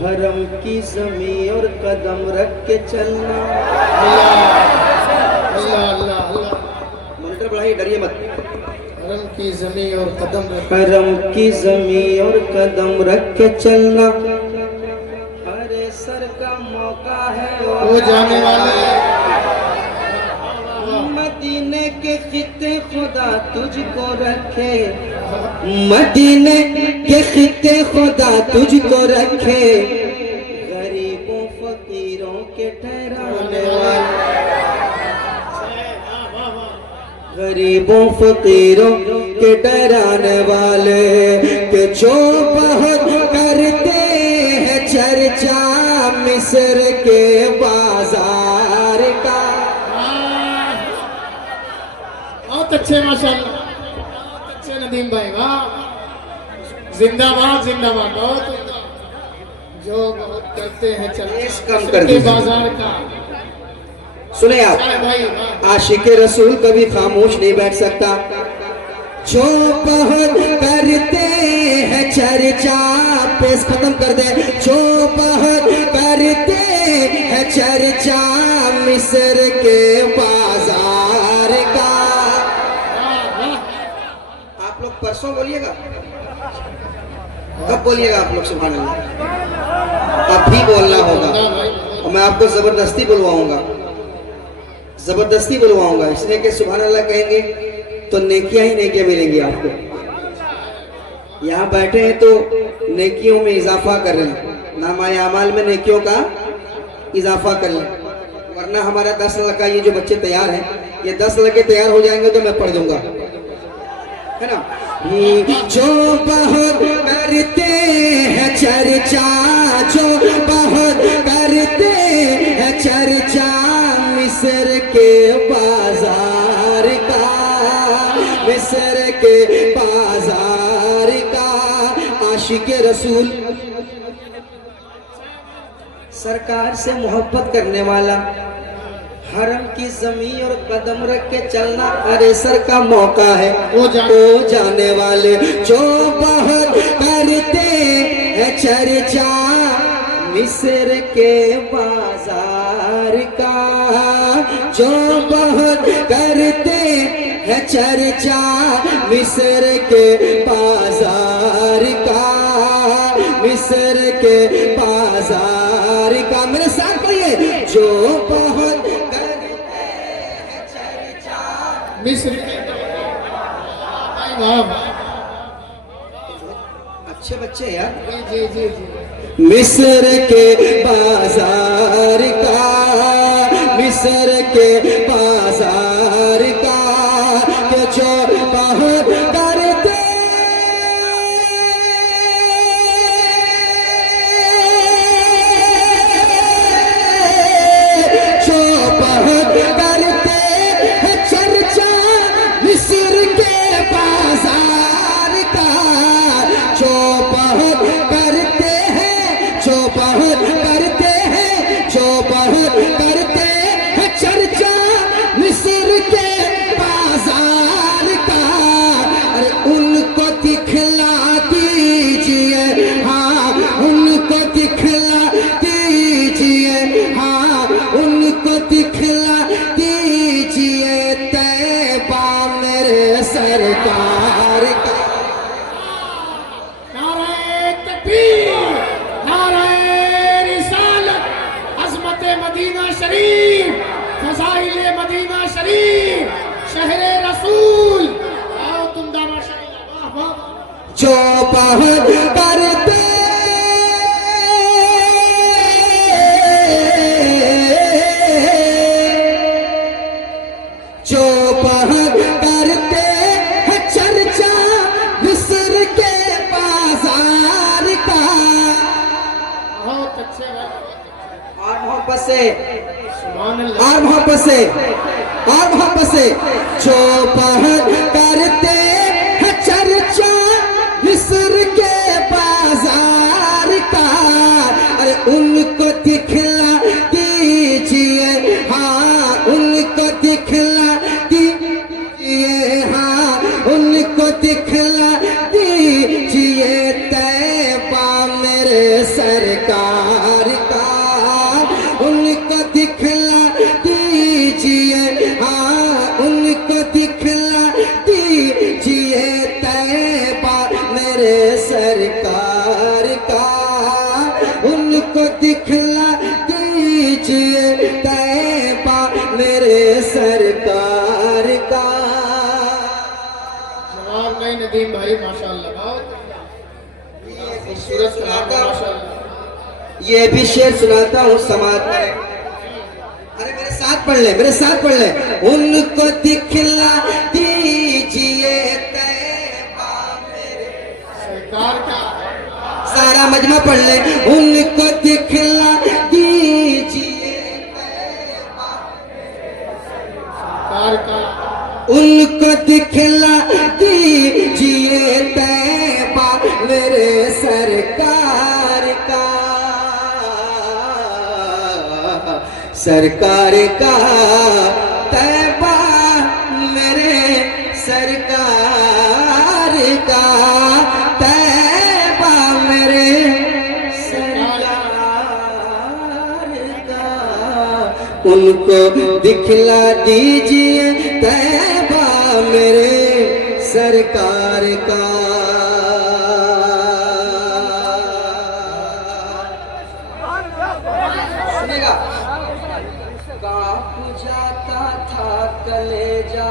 हरम की जमी और कदम रख के चलना। मॉनिटर बढ़ाइए, डरिए मत। हरम की जमी और कदम हरम की जमी और कदम रख के चलना। अरे सर का मौका है वो जाने वाले मदीने के खिते खुदा तुझको रखे, मदीने के खिते खुदा तुझको रखे, गरीबों फकीरों के ठहराने वाले, गरीबों फकीरों के डराने वाले, के जो बहुत करते हैं चर्चा मिस्र के बाजार का। बहुत अच्छे माशाल्लाह, बहुत अच्छे नदीम भाई, वाह, जिंदाबाद जिंदाबाद। बहुत जो बहुत करते हैं कम कर के बाजार का। सुने आप, भाई आशिके रसूल कभी खामोश नहीं बैठ सकता। जो बहुत करते हैं चर्चा, पेश खत्म कर दे। जो बहुत करते हैं चर्चा मिस्र के बाजार का। आप लोग परसों बोलिएगा, कब बोलिएगा आप लोग? सुभान अल्लाह, अब भी बोलना होगा और मैं आपको जबरदस्ती बुलवाऊंगा, जबरदस्ती बुलवाऊंगा, इसलिए कि सुभान अल्लाह कहेंगे तो नेकियां ही नेकियां मिलेंगी आपको। यहाँ बैठे हैं तो नेकियों में इजाफा कर रहे हैं, नामाए अमाल में नेकियों का इजाफा कर लें, वरना हमारा 10 लड़का ये जो बच्चे तैयार हैं, ये 10 लड़के तैयार हो जाएंगे तो मैं पढ़ दूंगा, है ना। जो बहुत करते हैं चर्चा, जो बहुत करते हैं चर्चा मिस्र के बाजार का, मिस्र के बाजार का। आशिके रसूल सरकार से मोहब्बत करने वाला, हरम की जमीन और कदम रख के चलना। अरे सर का मौका है वो जाने वाले, जो बहुत करते हैं चर्चा मिस्र के बाजार का, जो बहुत करते हैं चर्चा मिस्र के बाजार का, मिस्र के बाजार का। मेरे साथ कहिए, जो बहुत मिस्र के अच्छे बच्चे यार, जी जी जी। मिस्र के बाजार का, मिस्र के बाजार का, के जो बहुत करते जो बहुत करते हैं चर्चा मिस्र के बाजार का, जो बहुत करते हैं, जो बहुत करते हैं, जो बहुत करते हैं चर्चा मिस्र के बाजार का। अरे उनको दिखला दीजिए, हाँ उनको दिखला दीजिए, हाँ उनको दिखला दीजिए तैबा मेरे सरकार का। नारे तकबीर, नारे रिसालत, अज़मत मदीना शरीफ, फज़ाइल मदीना शरीफ, शहरे रसूल। आओ तुम माशाअल्लाह, वाह वाह। जो बहुत करते जो बहुत करते हैं चर्चा मिस्र के बाजार का। बहुत अच्छे और मोहब्बत से, सुभान अल्लाह। और मोहब्बत से, और मोहब्बत से। जो बहुत करते हैं चर्चा मिस्र के बाजार का। अरे उनको दिखला दीजिए, हाँ उनको दिखला दीजिए, हाँ उनको दिखला दीजिए तैबा मेरे सरकार का, उनको दिखला दीजिए, हाँ उनको दिखला दीजिए तैबा मेरे सरकार का, उनको दिखला दीजिए तैबा मेरे सरकार का। जवाब नहीं नदीम भाई, माशाल्लाह, बहुत खूबसूरत कलाम है, माशाल्लाह। ये भी शेर सुनाता हूँ समाज में। अरे मेरे साथ पढ़ ले, मेरे साथ पढ़ ले। उनको दिखला दीजिए तैबा मेरे सरकार का, सारा मजमा पढ़ ले। उनको दिखला दीजिए सरकार का, उनको दिखला दीजिए तैबा मेरे सरकार का, सरकार का तैबा मेरे सरकार का, तैबा मेरे सरकार का, उनको दिखला दीजिए तैबा मेरे सरकार का। सुनेगा, कांप जाता था कलेजा,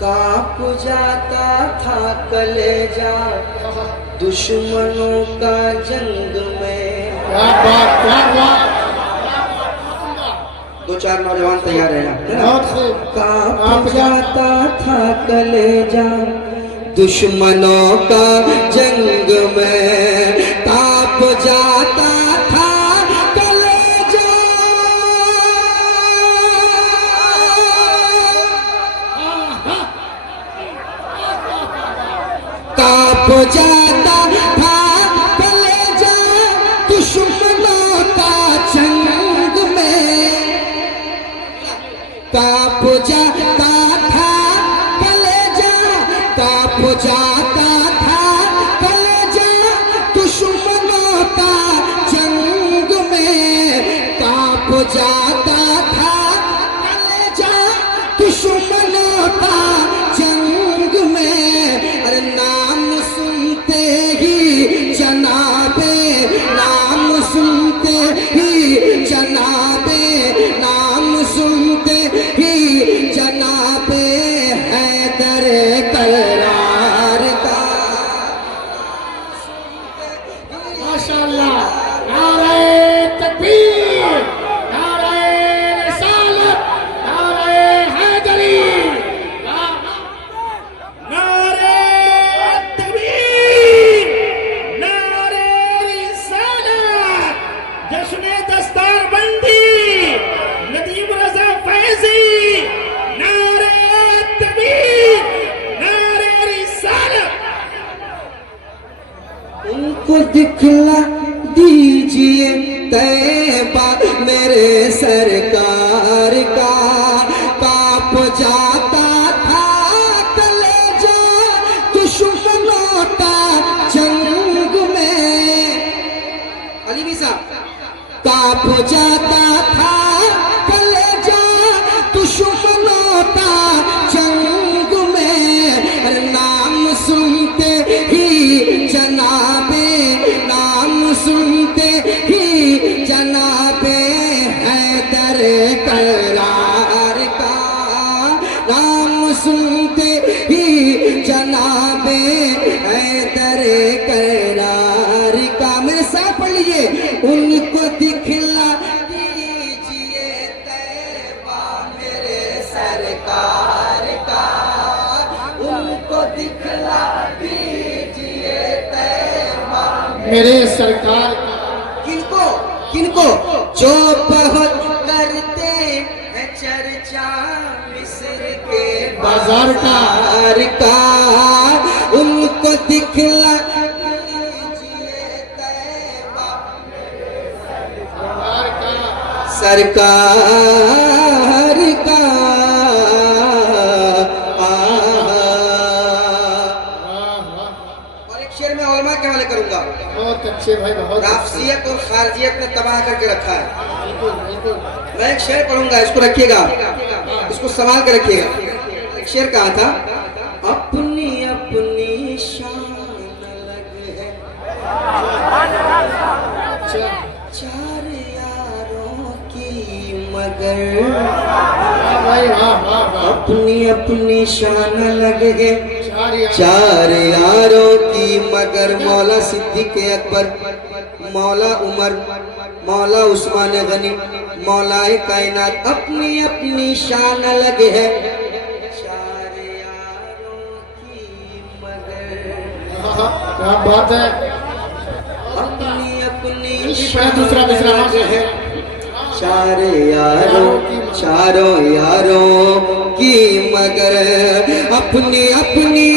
कांप जाता था कलेजा दुश्मनों का जंग में। क्या बात, क्या बात, दो चार नौजवान तैयार रहना, है ना? बहुत खूब। कांप जाता था कलेजा दुश्मनों का जंग में, कांप जाता था कलेजा, कांप जाता था कलेजा दुश्मनों का जंग में, कांप जाता था कलेजा, कांप जाता था कलेजा दुश्मनों का जंग में, कांप जाता था कलेजा दुश्मनों का जंग में। अरे नाम सुनते ही जनाबे, नाम सुनते ही जनाबे, नाम सुनते ही जनाबे हैदर करार का, माशाल्लाह। नारे तकबीर, नारे रिसालत, नारे हैदरी, नारे तकबीर, नारे रिसालत, जश्न दस्तारबंदी, नदीम रजा फैजी, नारे तकबीर, नारे रिसालत। उनको दिखला दीजिए तैबा मेरे सरकार का, कांप जाता था कलेजा दुश्मनों का जंग में। अली भी साहब, कांप जाता था कलेजा दुश्मनों का जंग में। अरे नाम सुनते ही जनाबे, नाम सुनते ही जनाबे हैदर करार का, नाम सुनते ही जनाबे हैदर करार का। मेरे साथ पढ़ लीजिए। उनको दिखला दीजिए तैबा मेरे सरकार का, उनको दिखला दीजिए तैबा मेरे सरकार का। किनको, किनको? जो बहुत करते हैं चर्चा मिस्र के बाजार का, का, उनको दिखला दीजिए तैबा सरकार का, सरकार का। वाह वाह। और एक शेर में उलमा के हवाले करूंगा। बहुत अच्छे भाई, बहुत अच्छे। राफसियत और खारजियत ने तबाह करके रखा है। बिल्कुल बिल्कुल। मैं एक शेर पढ़ूंगा, इसको रखिएगा, इसको संभाल के रखिएगा। एक शेर कहा था, अपनी अपनी शान अलग है, अच्छा, चार यारों की मगर, वाह भाई, वाह वाह वाह। अपनी अपनी शान अलग है, चार यार। चार यारों की मगर। मौला सिद्दीक अकबर, मौला उमर, मौला उस्मान गनी, मौलाए कायनात, अपनी अपनी शान अलग है, चार यारों की मगर, हाँ, क्या बात है। अपनी अपनी जल्दी पढ़े दूसरा मिसरा है, चार यारों, चारों यारों की मगर, अपनी अपनी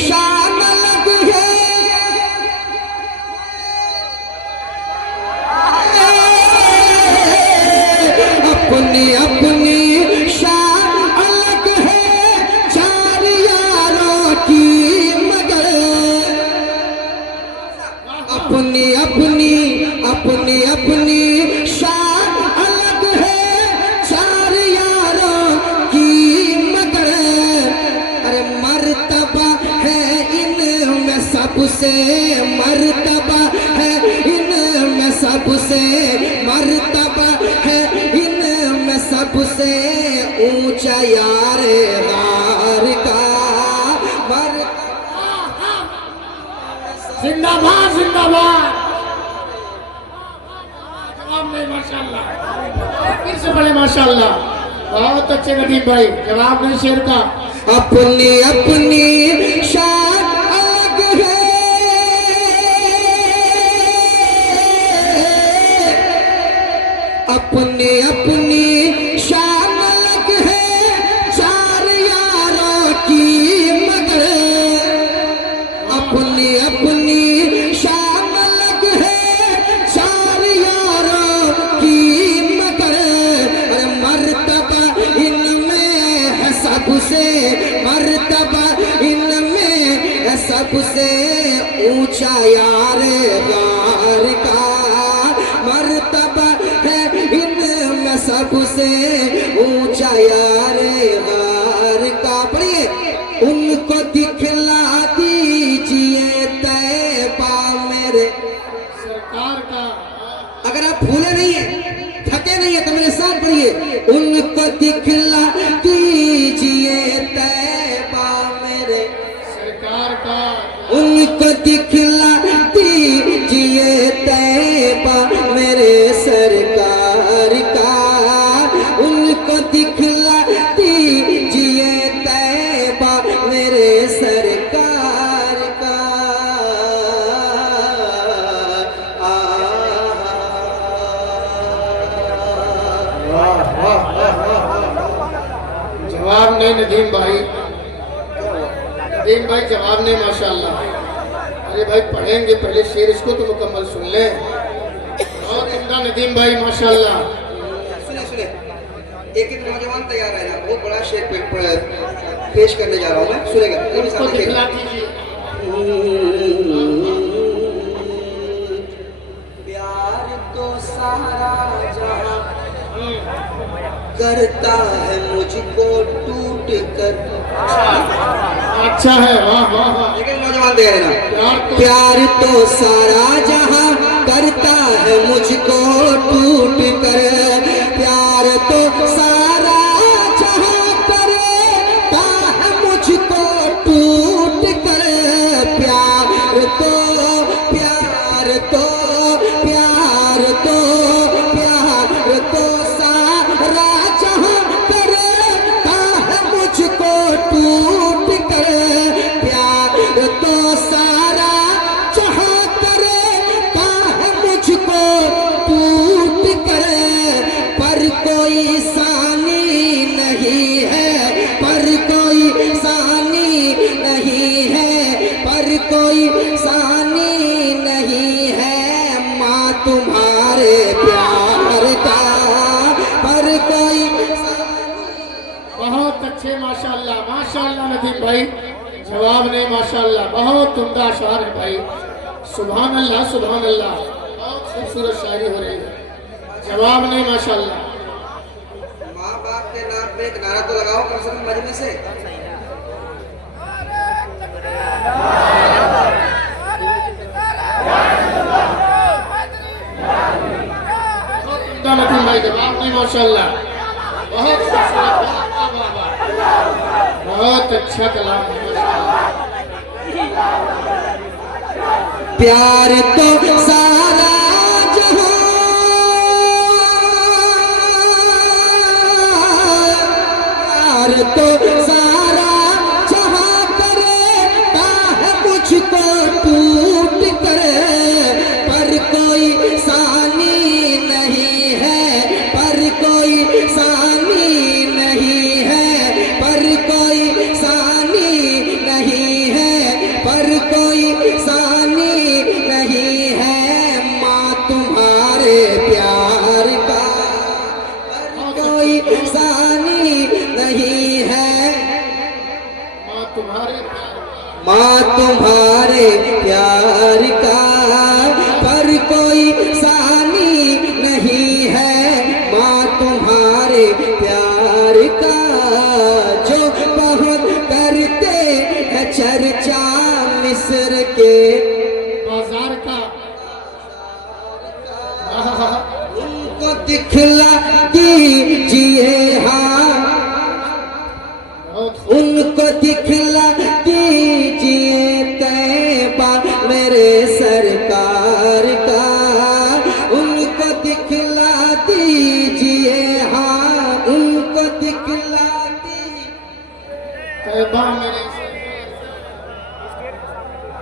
शान अलग है, अपनी अपनी शान अलग है, चार यारों की मगर, अपनी अपनी अपनी अपनी शान अलग है, चार यारों की मगर। अरे मर्तबा है इनमें सबसे, मर्तबा है इनमें सबसे, मर्तबा है इनमें सबसे ऊंचा यार गार का, जिंदाबाद जिंदाबाद। जवाब नहीं, माशाल्लाह। फिर से पढ़े माशाल्लाह। बहुत अच्छे नदीम भाई, जवाब नहीं शेर का। अपनी अपनी शान अलग है, अपनी अपनी शान अलग है, चार यारों की मगर, अपनी अपनी शान अलग है, चार यारों की मगर। अरे मर्तबा इनमें है सबसे, मर्तबा इनमें है सबसे ऊंचा यार गार का, मर्तबा है इनमें सबसे ऊंचा यार गार का। पढ़िए, उनको दिखला दीजिए तैबा मेरे, सरकार का। अगर आप भूले नहीं है, थके नहीं है तो मेरे साथ पढ़िए, उनको दिखला दीजिए तैबा मेरे, सरकार का। उनको दिखला दीजिए तैबा मेरे सरकार का, उनको दिखला दीजिए तैबा मेरे सरकार का। जवाब नहीं नदीम भाई, नदीम भाई जवाब नहीं माशाल्लाह। अरे भाई पढ़ेंगे पहले शेर, इसको तो मुकम्मल सुन ले। बहुत उम्दा नदीम भाई माशाल्लाह। सुने सुने, एक एक नौजवान तैयार है ना, बहुत बड़ा शेर पेश करने जा रहा हूँ मैं, सुनेगा ये भी उसको साथ दिखला में। दीजिए। प्यार तो सारा जहां करता है मुझको टूट कर। अच्छा है, वाह वाह वाह। लेकिन नौजवान दे रहे ना, प्यार तो प्यार तो सारा जहां करता है मुझको टूट कर, प्यार तो सारा जहां करता है मुझको टूट कर, प्यार तो प्यार तो प्यार तो प्यार तो सारा जहां करता है मुझको टूट कर, प्यार तो सारा जहां करता है मुझको टूट कर, पर कोई सानी नहीं है, पर कोई सानी नहीं है, पर कोई सानी नहीं है, माँ तुम्हारे प्यार का, पर कोई बहुत अच्छे माशाल्लाह माशाल्लाह नदीम भाई, जवाब नहीं माशाल्लाह, बहुत उम्दा शायर है भाई, सुभान अल्लाह सुभान अल्लाह, बहुत खूबसूरत शायरी हो रही है। जवाब नहीं माशाल्लाह। माँ बाप के नाम पे एक नारा तो लगाओ कम से कम मजमे से। नदीम भाई जवाब नहीं माशाल्लाह, बहुत खूबसूरत, बहुत अच्छा कलाम है माशाल्लाह। प्यार तो सारा जहां, प्यार तो सारा जहां करता है मुझको टूट कर, पर कोई सानी नहीं है, पर कोई सानी नहीं है, पर कोई सानी नहीं है, पर कोई सानी नहीं है माँ तुम्हारे प्यार का, पर कोई सानी नहीं है माँ तुम्हारे माँ तुम्हारे प्यार का, पर कोई सानी नहीं है माँ तुम्हारे प्यार का, जो बहुत करते हैं चर्चा मिस्र के बाजार का। उनको दिखला दीजिए, हाँ बहुत उनको दिखला दीजिए तैबा मेरे सरकार का, उनको दिखला दीजिए, हाँ उनको दिखला दीजिए। तैबा मेरे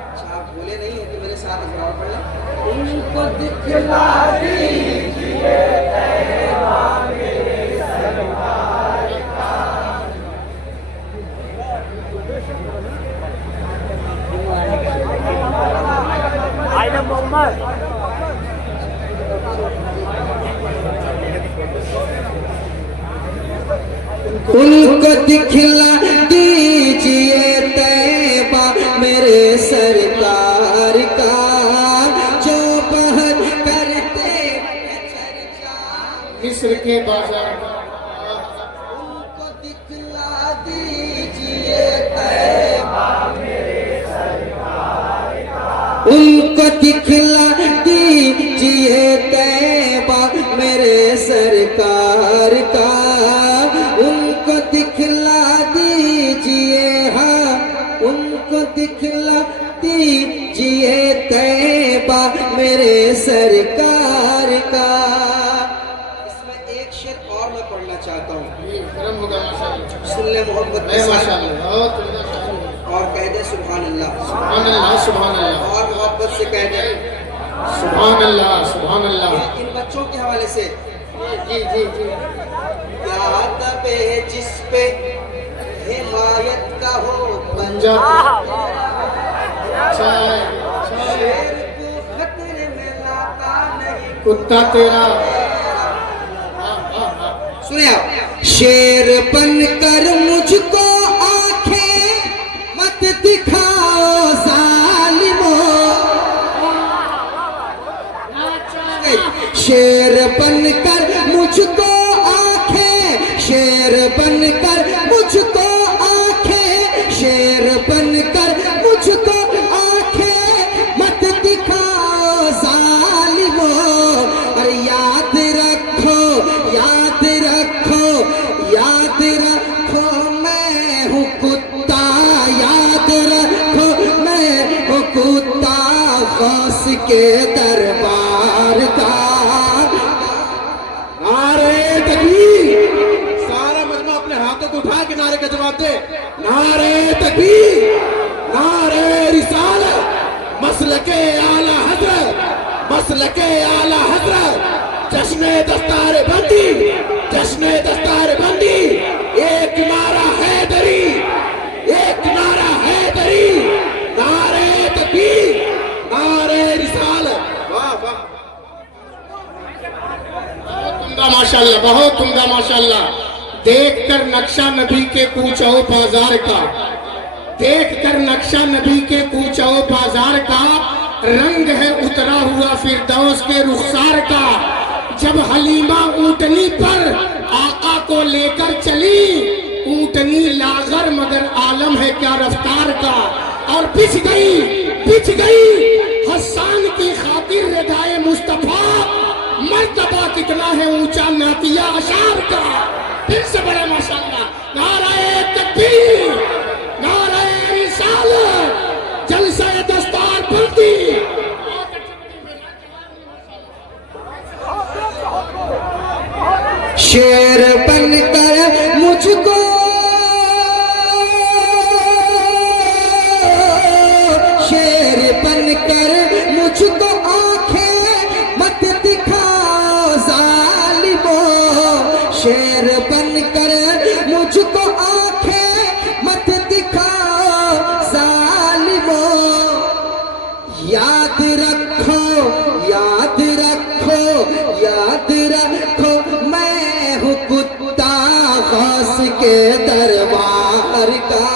अच्छा आप बोले नहीं है कि मेरे साथ इकरार पढ़े। उनको दिखला दीजिए तैबा मेरे सरकार का। उनको दिखला दीजिए तैबा मेरे सरकार का, जो बहुत करते हैं चर्चा मिस्र के बाजार का। उनको दिखला दीजिए तैबा मेरे सरकार का, उनको दिखला दीजिए तैबा मेरे सरकार का, उनको दिखला दीजिए, हाँ उनको दिखला दीजिए तैबा मेरे सरकार का। इसमें एक शेर और मैं पढ़ना चाहता हूँ, ये गरम होगा माशाल्लाह। सुन ले मोहब्बत के नहीं साथ माशाल्लाह, बहुत उम्दा शायरी है। और कह दे सुभान अल्लाह, सुभान अल्लाह सुभान अल्लाह, और मोहब्बत से कह दे सुभान अल्लाह सुभान अल्लाह। इन बच्चों के हवाले से। जी जी जी। याद पे जिस पे हिमायत का हो पंजा, अच्छा है, अच्छा है। शेर को खतरे में लाता नहीं कुत्ता तेरा। सुने आप, शेर बनकर मुझको आंखें मत दिखाओ जालिमो, शेर बनकर मुझको आंखें, शेर बनकर मुझको आंखें, शेर बनकर मुझको आंखें मत दिखाओ जालिमो, और याद रखो याद रखो याद रखो मैं हूँ कुत्ता, याद रखो मैं हूँ कुत्ता गौस के दरबार का। नारे तकबीर, सारा मजमा अपने हाथों को उठा के नारे का जवाब दे। नारे तकबीर, नारे रिसालत, मसलके आला हजरत, मसलके आला हजरत, जश्ने दस्तार बंदी, जश्ने दस्तार बंदी, एक नारा हैदरी, एक नारा हैदरी, नारे तकबीर, नारे रिसालत। वाह वाह, बहुत उम्दा माशाल्लाह, बहुत उम्दा माशाल्लाह। देखकर नक्शा नबी के पूछो बाजार का, देख कर नक्शा नबी के कूचो बाजार का, रंग है उतरा हुआ फिरदौस के रुखसार का। जब हलीमा ऊंटनी पर आका को लेकर चली, ऊंटनी लागर मगर आलम है क्या रफ्तार का। और बिछ गई हसन की खातिर रदाए मुस्तफा, मर्तबा कितना है ऊंचा नातिया अशार का। फिर से बड़े माशाअल्लाह, नाराए तकबीर, नाराए रिसालत, जलसा दस्तार बंदी। शेर बनकर मुझको मुझको आंखें मत दिखाओ जालिमों। शेर बनकर मुझको आंखें मत दिखाओ जालिमों। याद रखो याद रखो याद रखो, मैं हूँ कुत्ता गौस के दरबार का।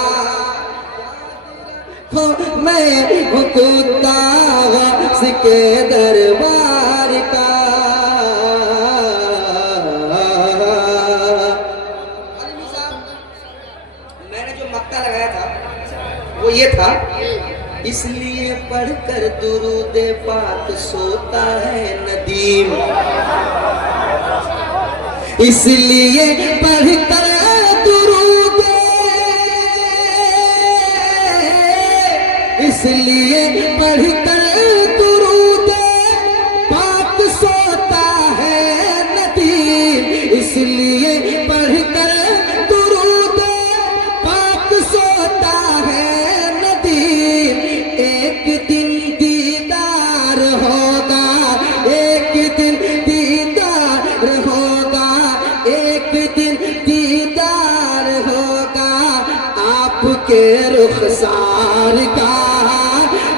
मैं हूँ कुत्ता गौस के दरबार का। मैंने जो मक्का लगाया था वो ये था, इसलिए पढ़कर दुरूद पाक सोता है नदीम। इसलिए पढ़कर दुरूद, इसलिए पढ़कर दुरूद पाक सोता है नदीम। इसलिए पढ़कर दुरूद पाक सोता है नदीम। एक दिन दीदार होगा, एक दिन दीदार होगा, एक दिन दीदार होगा आपके रुखसार का।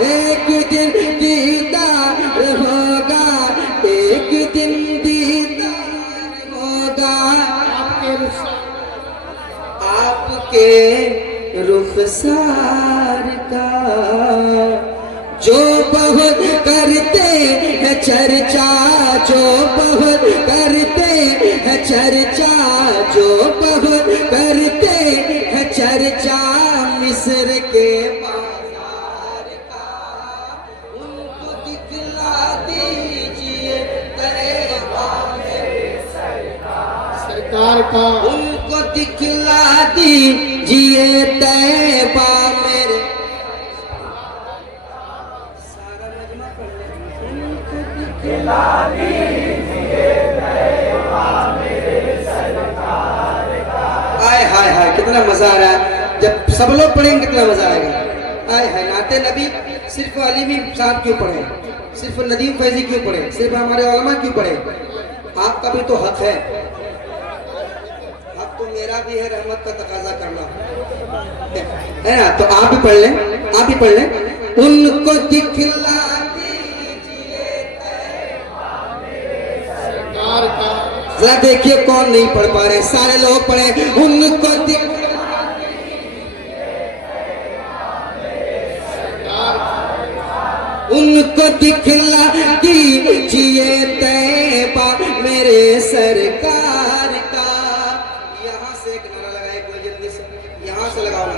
एक दिन दीदार होगा, एक दिन दीदार होगा आपके रुखसार का। जो बहुत करते हैं चर्चा, जो बहुत करते हैं चर्चा, जो बहुत करते हैं चर्चा मिस्र के बाजार का। उनको दिखला दीजिए तैबा मेरे सरकार का। उनको दिखला दीजिए तैबा मेरे सारा मजमा पढ़ ले। उनको दिखला दीजिए तैबा मेरे सरकार का। आय हाय हाय, कितना मजा आ रहा है जब सब लोग पढ़ेंगे, कितना मजा आएगा। आय हाय, नाते नबी सिर्फ अलीमी साहब क्यों पढ़े, सिर्फ नदीम फैजी क्यों पढ़े, सिर्फ हमारे उलमा क्यों पढ़े। आपका भी तो हक है, हक तो मेरा भी है रहमत का तकाजा करना, है ना। तो आप भी पढ़ लें, आप भी पढ़ लें। उनको दिखला दीजिए तैबा मेरे सरकार का। जरा देखिए कौन नहीं पढ़ पा रहे, सारे लोग पढ़े। उनको उनको दिखला दीजिए तैबा मेरे सरकार का। यहाँ से एक नारा लगाए कोई जल्दी से, यहाँ से लगाओ ना।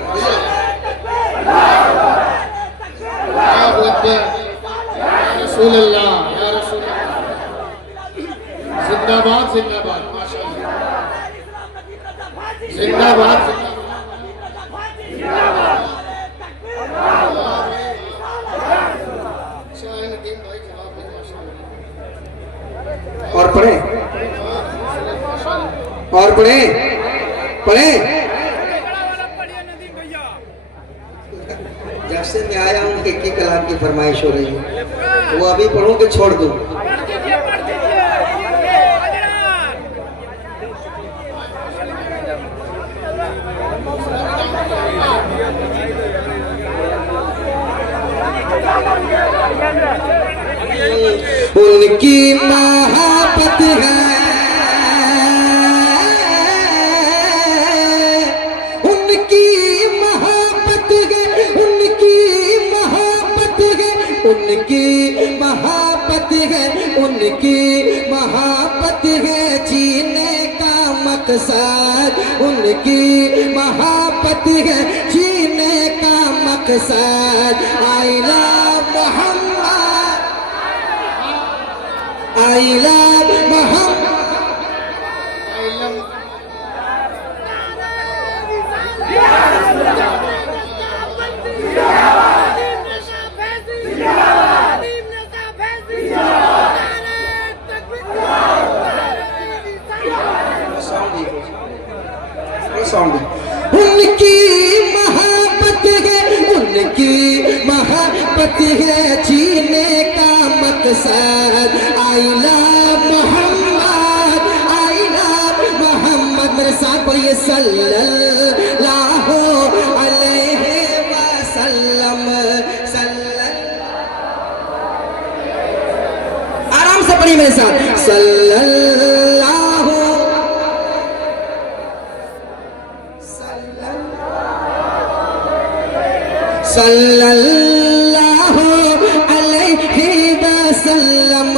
रसूलुल्लाह, या रसूलुल्लाह, जिंदाबाद जिंदाबाद, माशाअल्लाह, जिंदाबाद जिंदाबाद। और पढ़े, और पढ़े, पढ़े। जब से मैं आया हूँ एक ही कलाम की फरमाइश हो रही है, वो अभी पढ़ूं कि छोड़ दूं। उनकी मोहब्बत है, उनकी मोहब्बत है, उनकी महाबत है, उनकी महाबत है जीने का मकसद, उनकी महाबत है जीने का मकसद। I love Mohammad, I love Muhammad. उनकी महाबत है, उनकी महाबत है जीने का मकसद। I love Mohammad, I love Muhammad. मेरे साथ पढ़िए सल्लल्लाहु अलैहि वसल्लम, आराम से पढ़िए मेरे साथ, सल्लल्लाहु सल्लल्लाहु अलैहि वसल्लम।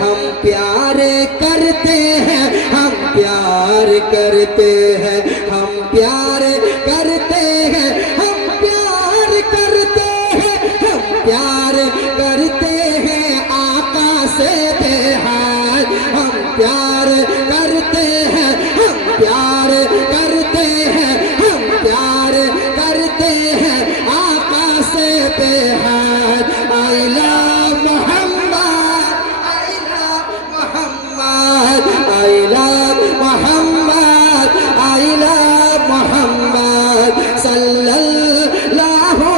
हम प्यार करते हैं, हम प्यार करते हैं, हम प्यार करते हैं, हम प्यार करते हैं, हम प्यार करते हैं आका से बेहद। हम प्यार करते हैं, हम प्यार करते हैं, हम प्यार करते हैं आका से बेहद। I love Mohammad, I love Mohammad, I love Mohammad, I love Mohammad सल्लल्लाहु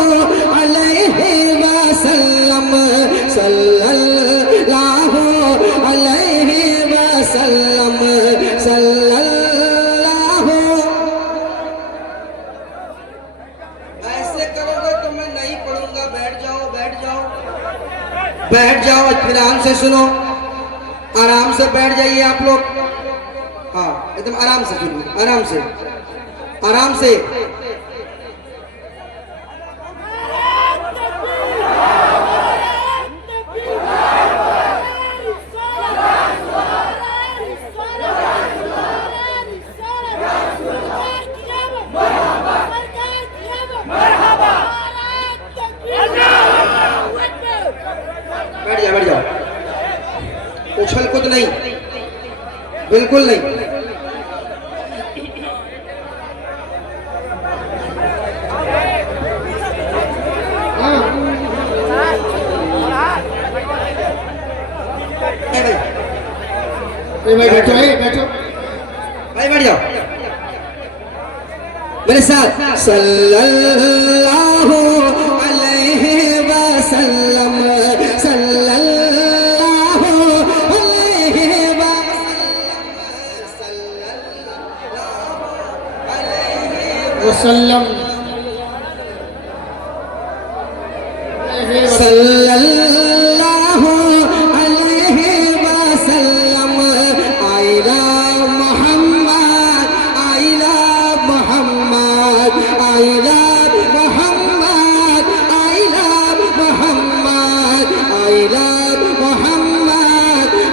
अलैहि वसल्लम, सल्लल्लाहु अलैहि वसल्लम, सल्लल्लाहु। ऐसे करोगे तो मैं नहीं पढ़ूंगा। बैठ जाओ, बैठ जाओ, बैठ जाओ, इत्मीनान से सुनो, आराम से बैठ जाइए आप लोग। हाँ, एकदम आराम से सुनिए, आराम से, आराम से। बैठ जाओ, बैठ जाओ, उछल कूद नहीं, बिल्कुल नहीं। भाई बैठो, बैठो भाई, बैठ जाओ मेरे साथ, सल्लल्लाहु अलैहि वसल्लम, सल्लल्लाहु अलैहि वसल्लम, सल्लल्लाहु अलैहि वसल्लम। I love Mohammad, I love Mohammad, I love Mohammad, I love Mohammad, I love Mohammad,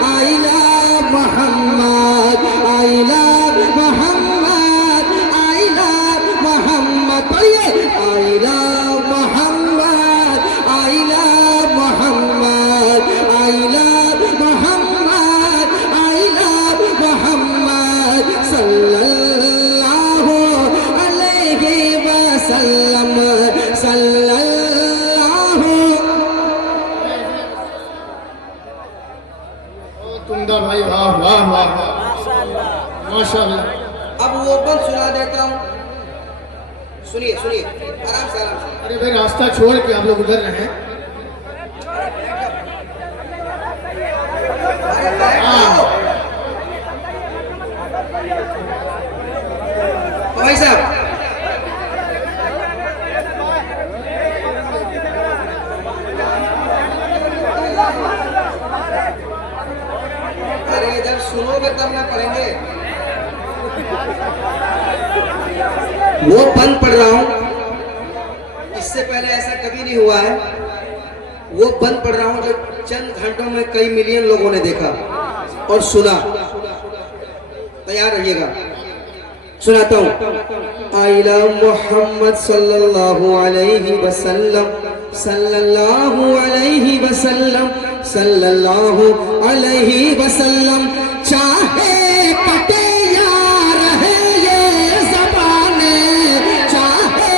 I love Mohammad, I love Mohammad, I love Muhammad. पढ़िए, I love Mohammad, I love Mohammad, I love Mohammad, I love Mohammad सल्लल्लाहु अलैहि वसल्लम, सल्लल्लाहु। तुमदा भाई, वाह वाह वाह, माशाअल्लाह। अब वो बंद सुना देता हूँ, सुनिए सुनिए, आराम से, आराम से। अरे भाई रास्ता छोड़ के आप लोग उधर रहे। भाई साहब, अरे इधर सुनोगे तब ना पढ़ेंगे। वो बंद पढ़ रहा हूं, इससे पहले ऐसा कभी नहीं हुआ है। वो बंद पढ़ रहा हूँ जो चंद घंटों में कई मिलियन लोगों ने देखा और सुना। तैयार रहिएगा, सुनाता हूँ। आइला मोहम्मद सल्लल्लाहु अलैहि वसल्लम, सल्लल्लाहु अलैहि वसल्लम, सल्लल्लाहु अलैहि वसल्लम। चाहे कटे या रहे ये ज़बाने, चाहे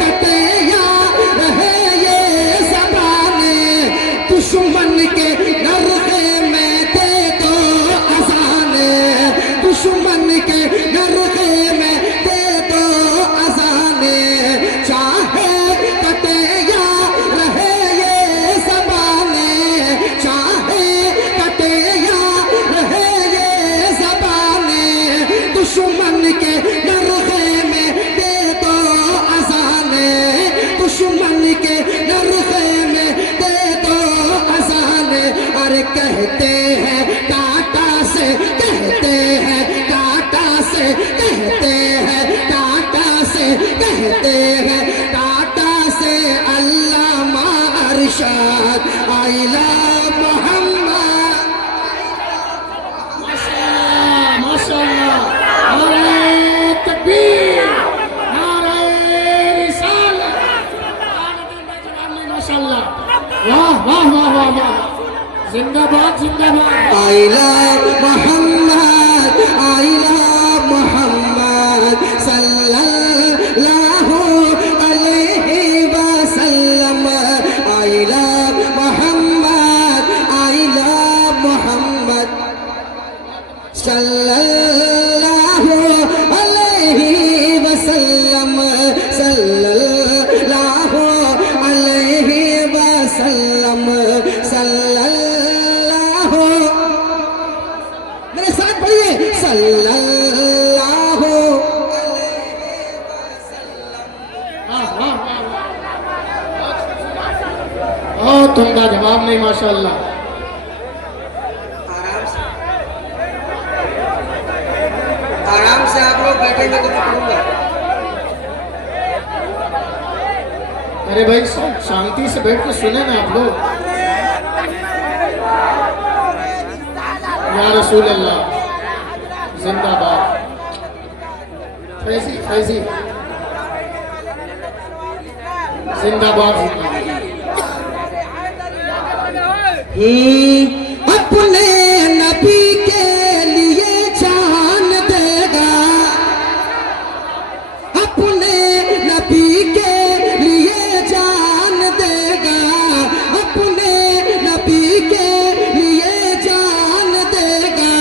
कटे या रहे ये ज़बाने, दुश्मन के नरखे में दे दो अज़ाने, दुश्मन के नरखे में दे दो अज़ाने। चाहे कटे या रहे ये ज़बाने, चाहे कटे या रहे ये ज़बाने, दुश्मन के नरखे में दे दो अज़ाने, दुश्मन के नरखे में दे दो अज़ाने। अरे कहते हैं टाटा से, कहते हैं टाटा से, कहते हैं टाटा से, कहते हैं टाटा से अल्लामा अरशद आइला मोहम्मद। माशाअल्लाह माशाअल्लाह, नारे तकबीर, नारे रिसालत, माशाअल्लाह, वाह वाह वाह वाह वाह, जिंदाबाद जिंदाबाद। आइला मोहम्मद, आइला मोहम्मद सल्लल्लाहु अलैहि वसल्लम। आइला मोहम्मद, आइला मोहम्मद सल्लल्लाहु अलैहि वसल्लम, सल्लल्लाहु अलैहि वसल्लम, सल्लल्लाहु, मेरे साथ पढ़िए, सल्लल्लाहु अलैहि वसल्लम। तुमका जवाब नहीं, माशाअल्लाह। आराम से आप लोग बैठेंगे तो मैं पढ़ूंगा। अरे भाई शांति से बैठ के सुने ना आप लोग। या रसूल अल्लाह जिंदाबाद। फैजी फैजी जिंदाबाद जिंदाबाद। अपने नबी के लिए जान देगा, अपने नबी के लिए जान देगा, अपने नबी के लिए जान देगा।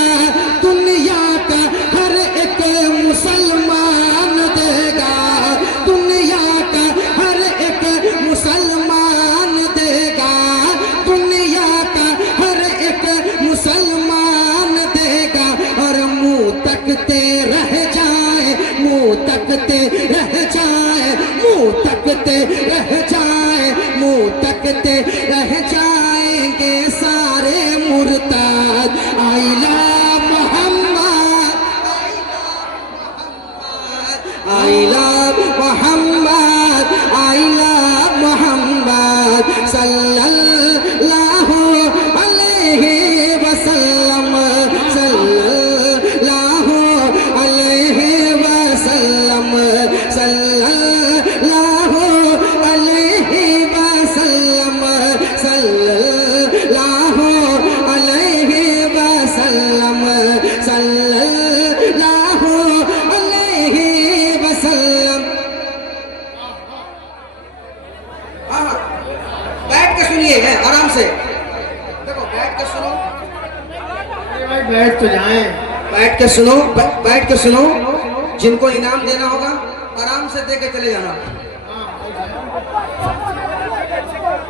दुनिया का हर एक मुसलमान देगा, दुनिया का हर एक मुसलमान देगा, दुनिया का हर एक मुसलमान देगा। और मुंह तकते रह जाए, मुंह तकते रह जाए, मुंह तकते रह जाए, मुंह तकते रह जाएंगे सारे मुर्ताद। आइला मोहम्मद, आइला मोहम्मद, आइला मोहम्मद सल्लल्लाहु अलैहि वसल्लम, सल्लल्लाहु अलैहि वसल्लम, सल्लल्लाहु अलैहि वसल्लम, सल्लल्लाहु अलैहि वसल्लम, सल्लल्लाहु अलैहि वसल्लम। बैठ के सुनिए है आराम से, देखो बैठ के सुनो। अरे भाई बैठ तो जाएं, बैठ के सुनो, बैठ के सुनो। जिनको इनाम देना होगा आराम से दे के चले जाना।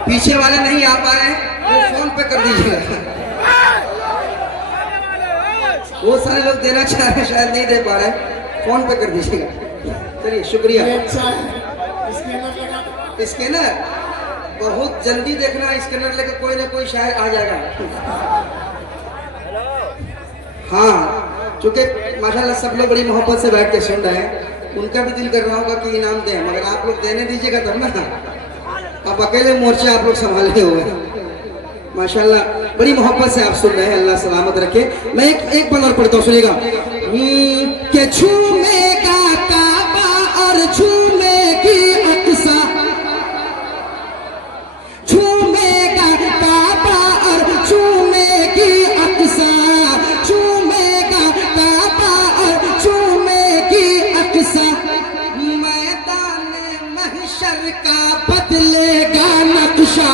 पीछे वाले नहीं आ पा रहे हैं वो फोन पे कर दीजिएगा। वो सारे लोग देना चाह रहे हैं शायद नहीं दे पा रहे, फोन पे कर दीजिएगा। चलिए शुक्रिया। स्कैनर बहुत जल्दी देखना, स्कैनर लेकर कोई ना कोई शायद आ जाएगा। हाँ, चूंकि माशाल्लाह सब लोग बड़ी मोहब्बत से बैठ के सुन रहे हैं, उनका भी दिल कर रहा होगा कि इनाम दें, मगर आप लोग देने दीजिएगा तब ना। आप अकेले मोर्चा आप लोग संभाले हुए हैं। माशाल्लाह बड़ी मोहब्बत से आप सुन रहे हैं, अल्लाह सलामत रखे। मैं एक बंद और पढ़ता हूँ, सुनिएगा। के झूमेगा काबा और झूमेगी अक्सा, झूमेगा काबा और झूमेगी अक्सा, झूमेगा काबा और झूमेगी अक्सा, मैदान महशर का बदलेगा नक्शा,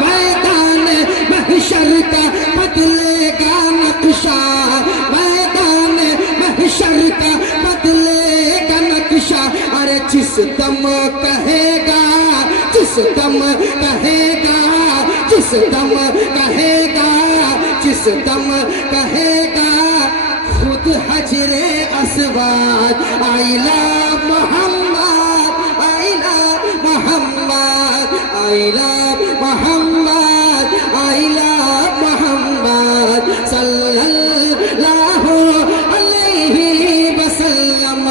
मैदान महशर का बदलेगा नक्शा, मैदान महशर का बदलेगा नक्शा। अरे जिस दम कहेगा, जिस दम कहेगा, जिस दम कहेगा, जिस दम कहेगा, खुद हजरे असवाद आइला मोहम्मद, आइला मोहम्मद, आइला मोहम्मद, आइला मोहम्मद सल्लल्लाहु अलैहि वसल्लम,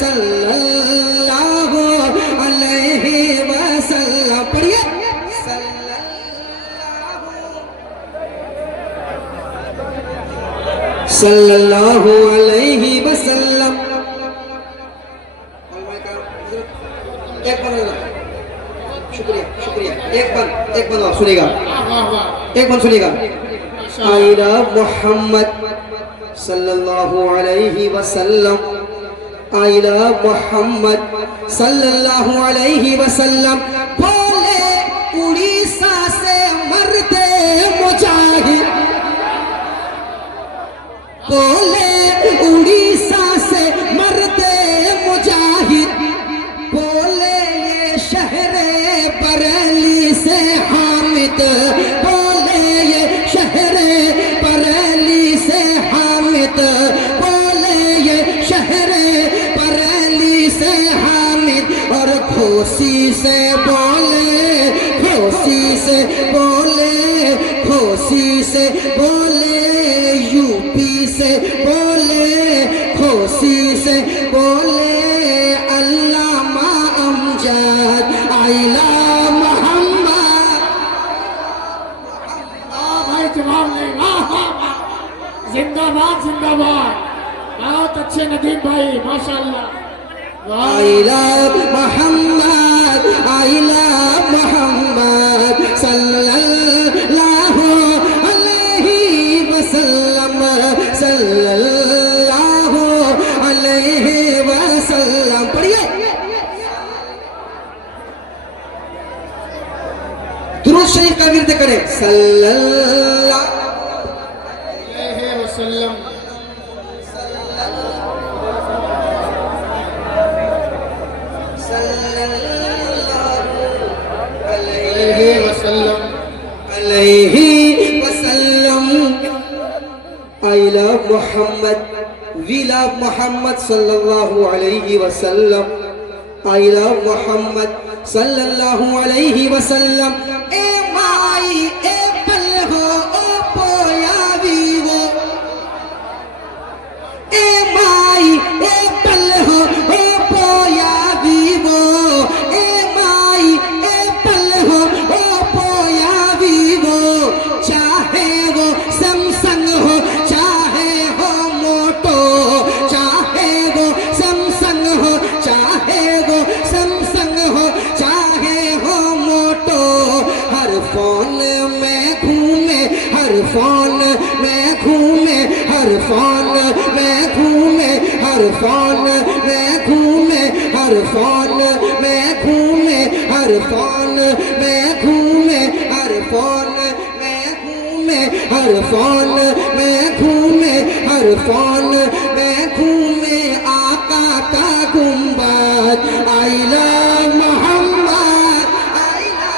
सल्लल्लाहु अलैहि वसल्लम। पढ़िए सल्लल्लाहु अलैहि वसल्लम। एक बन, शुक्रिया शुक्रिया। एक बन और सुनिएगा, एक बन सुनिएगा। आइला मोहम्मद सल्लल्लाहु अलैहि वसल्लम, आइला मोहम्मद सल्लल्लाहु अलैहि वसल्लम। बोले उड़ीसा से मर्दे मुजाहिद, बोले उड़ीसा से मर्दे मुजाहिद, बोले ये शहरे बरेली से हामिद, बोले ये शहरे बरेली से हामिद, बोले ये शहरे बरेली से हामिद। और घोसी से बोले, घोसी से बोले, घोसी से बोले, यूपी से बोले, घोसी से बोले, अल्लामा अमजद आइला मोहम्मद। भाई जवाब नहीं, वाह वाह, जिंदाबाद जिंदाबाद, बहुत अच्छे नदीम भाई माशाल्लाह। आइला मोहम्मद, आइला मोहम्मद सल्लल्लाहु अलैहि वसल्लम, सल्लल्लाहु अलैहि वसल्लम। पढ़िए दुरूद शरीफ का विर्द करें, सल्लल्लाहु अलैहि वसल्लम, अलैहि वसल्लम। I love Muhammad, we love Muhammad sallallahu alaihi wasallam, I love Muhammad sallallahu alaihi wasallam। ए माई ए पल हो ओ पोया वीवो, ए माई ए पल हो ओ पोया वीवो, ए माई ए पल हो ओ पोया वीवो। चाहे वो सैमसंग हो चाहे हो मोटो, चाहे वो सैमसंग हो चाहे वो सैमसंग हो चाहे हो मोटो, हर फोन में घूमे, हर फोन में घूमे, हर फोन में घूमे, हर फोन में घूमे, हर फोन में घूमे, हर फोन में घूमे, हर फोन में घूमे, हर फोन में घूमे, हर फोन में घूमे। आका का गुंबद आइला मोहम्मद, आइला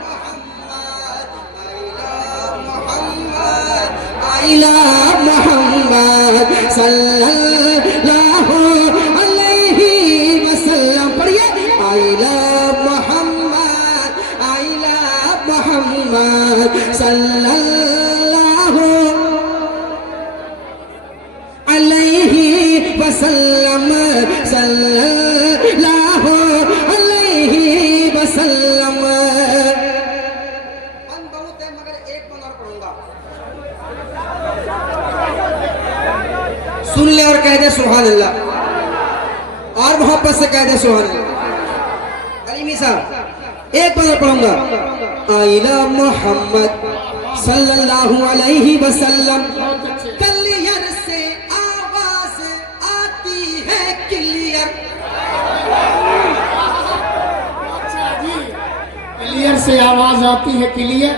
मोहम्मद, आइला मोहम्मद, आइला मोहम्मद सल्लल्लाहु अलैहि वसल्लम। पढ़िए आइला मोहम्मद, आइला मोहम्मद सल्लल्लाहु अलैहि वसल्लम, सल्लल्लाहु अलैहि वसल्लम। बहुत है मगर एक एक बंद और पढ़ूंगा, सुन ले और कह दे सुभान अल्लाह, और मोहब्बत से कह दे सुभान अल्लाह। अलीमी साहब एक बंद और पढ़ूंगा, आइला मोहम्मद सल्लल्लाहु अलैहि वसल्लम, क्लियर से आवाज आती है क्लियर। क्लियर से आवाज आती है क्लियर,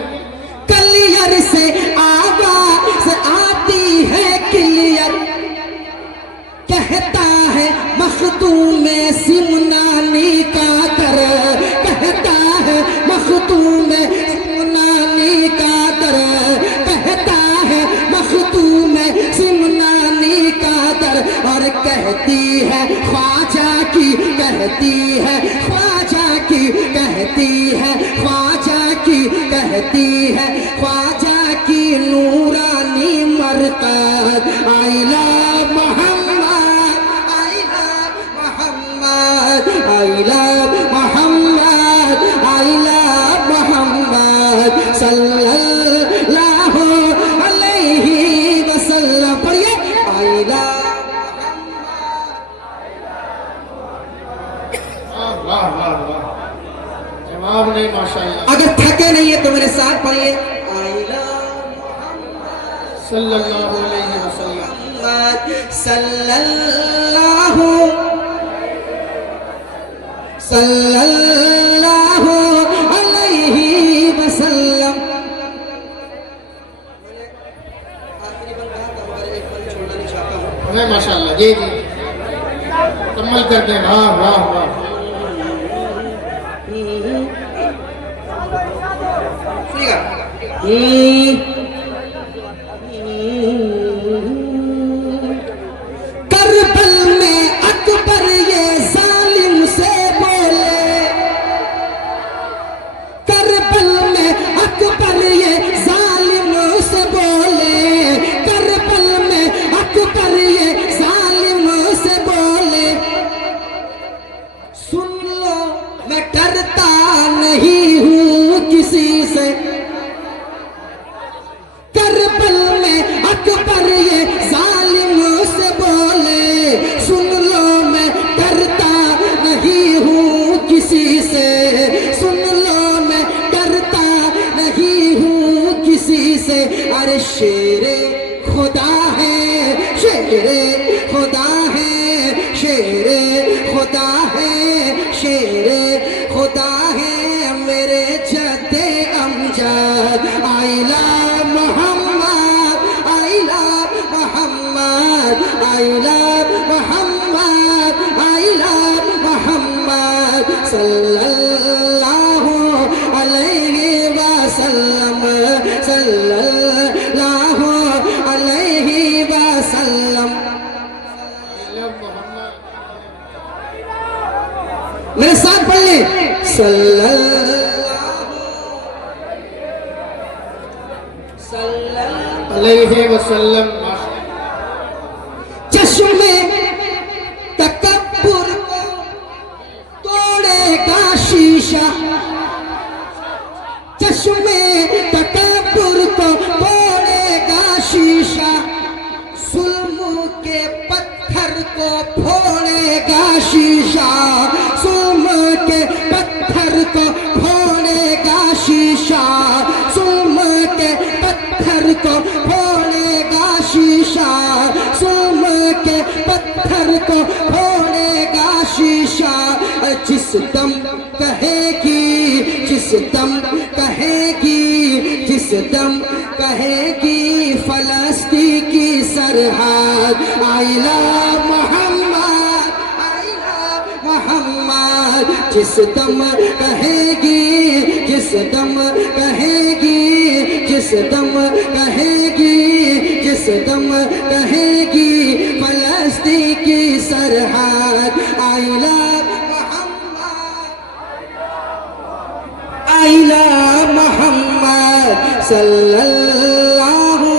क्लियर से आवाज आती है क्लियर, कहता है मखदूम सिमनानी का दर, कहता है मखदूम सिमनानी का दर, कहता है मखदूम सिमनानी का दर, और कहती है ख्वाजा की, कहती है ख्वाजा की, कहती है ख्वाजा की, कहती है ख्वाजा की नूरानी मरकत, I love Mohammad, I love Mohammad, I love Mohammad, I love Mohammad सल्लल्लाहु अलैहि वसल्लम। पढ़िए, आई लव वाह वाह वाह, जवाब नहीं माशाल्लाह। अगर थके नहीं है तो मेरे साथ पढ़िए, सल्लल्लाहु अलैहि वसल्लम, सल्लल्लाहु अलैहि वसल्लम। आखिरी बंद कहा था, मगर एक बंद छोड़ना नहीं चाहता हूँ। है माशाल्लाह, जी जी कम्मल कर दें। वाह वाह वाह, सुनिएगा, करबल में अकबर ये जालिम से बोले, करबल में अकबर ये जालिम से बोले, करबल में अकबर ये जालिम से बोले, सुन लो मैं डरता नहीं हूँ किसी से, करबल में अकबर ये जालिम से बोले, सुन लो मैं डरता नहीं हूँ किसी से, सुन लो मैं डरता नहीं हूँ किसी से, अरे शेरे खुदा है, शेरे खुदा है, शेरे खुदा है, शेरे खुदा है मेरे जद्दे अमजद, I love Mohammad, I love Mohammad, I love Mohammad, I love Mohammad सल्लल्लाहु अलैहि वसल्लम, सल्लल्लाहु अलैहि वसल्लम। मेरे साथ पढ़ ले, सल्लल्लाहु अलैहि वसल्लम। चश्मे तकब्बुर को तोड़ेगा शीशा, चश्मे तकब्बुर को तोड़ेगा शीशा, जुल्म के पत्थर को फोड़ेगा शीशा, जुल्म के पत्थर को फोड़ेगा शीशा, जुल्म के पत्थर को फोड़ेगा शीशा, जुल्म के पत्थर को फोड़ेगा शीशा, जिस दम कहेगी, जिस दम कहेगी, जिस दम कहेगी फलस्तीन की सरहद, I love Mohammad, I love Muhammad, जिस दम कहेगी, जिस दम कहेगी, जिस दम कहेगी, जिस दम कहेगी फलस्तीन की सरहद, I love Mohammad, I love Mohammad सल्लल्लाहु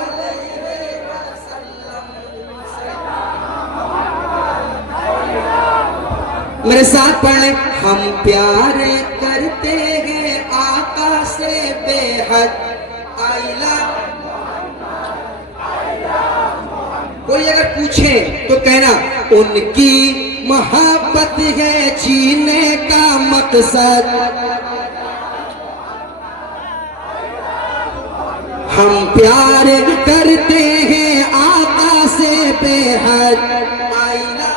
अलैहि वसल्लम। मेरे साथ पढ़े, हम प्यार करते हैं आका से बेहद, आइला। कोई अगर पूछे तो कहना उनकी मोहब्बत है जीने का मकसद, हम प्यार करते हैं आका से बेहद। आइला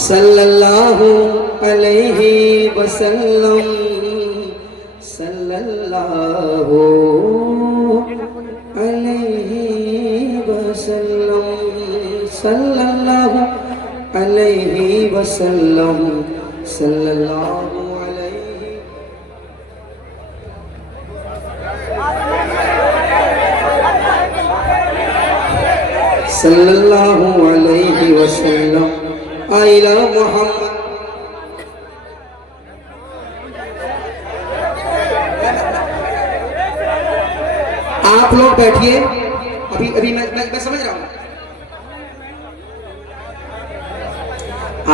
सल्लल्लाहु अलैहि वसल्लम, सल्लल्लाहु अलैहि वसल्लम, सल्लल्लाहु अलैहि वसल्लम, सल्लल्लाहु अलैहि। सल्लल्लाहु अलैहि वसल्लम। आइला मोहम्मद। आप लोग बैठिए, अभी अभी मैं समझ रहा हूं।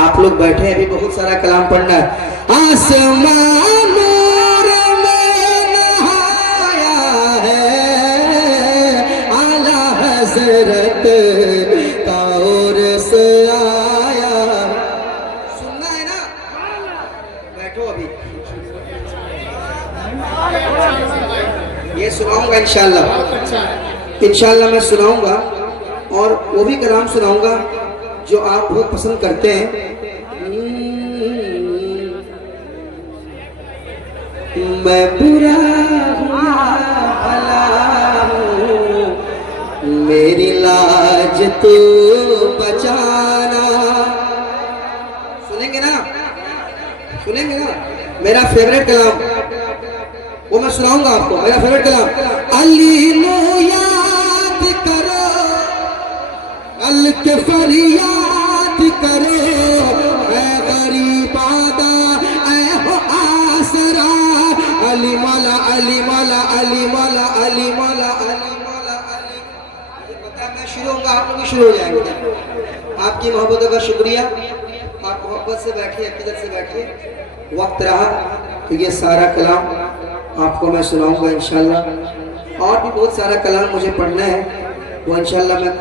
आप लोग बैठे, अभी बहुत सारा कलाम पढ़ना है। आसमान नूर में नहाया है, आला हजरत का उर्स आया। सुनना है ना? बैठो अभी, ये सुनाऊंगा इंशाल्लाह। इंशाल्लाह मैं सुनाऊंगा, और वो भी कलाम सुनाऊंगा जो आप बहुत पसंद करते हैं। मैं बुरा हूँ या भला हूँ, मेरी लाज तो बचाना। सुनेंगे ना? सुनेंगे ना? मेरा फेवरेट कलाम वो मैं सुनाऊंगा आपको। मेरा फेवरेट कलाम, अली नो याद करो, अल के फरियाद करो, ऐ गरीबादा ऐ हो आसरा, अली मौला अली मौला अली मौला अली मौला अली मौला अली। ये पता है मैं शुरू होऊंगा, आप लोग भी शुरू हो जाएंगे। आपकी मोहब्बतों का शुक्रिया। आप मोहब्बत से बैठिए, अकीदत से बैठिए। वक्त रहा तो ये सारा कलाम आपको मैं सुनाऊंगा इंशाल्लाह। और भी बहुत सारा कलाम मुझे पढ़ना है, वो इंशाल्लाह मैं